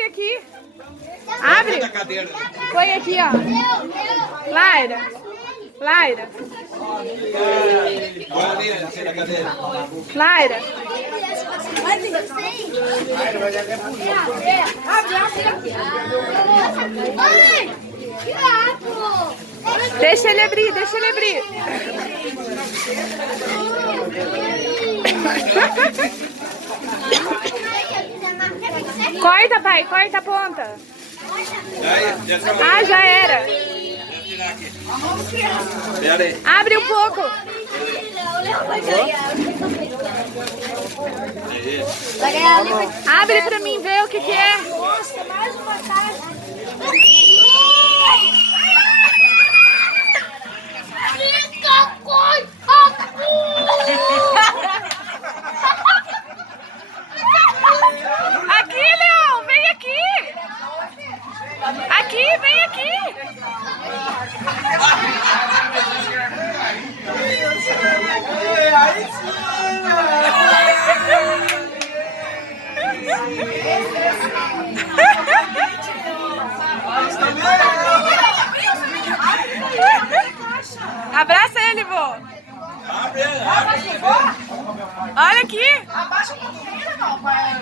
abre aqui. Abre. Põe aqui, ó. Laira. Laira. Laira. Deixa ele abrir, deixa ele abrir. Corta, pai, corta a ponta. Ah, já era. Abre um pouco. Abre pra mim ver o que que é. Nossa, mais uma caixa. Aqui, Leão, vem aqui. Aqui, vem aqui. Abraça ele, vô. Olha aqui. Abaixa um pouquinho, não, pai.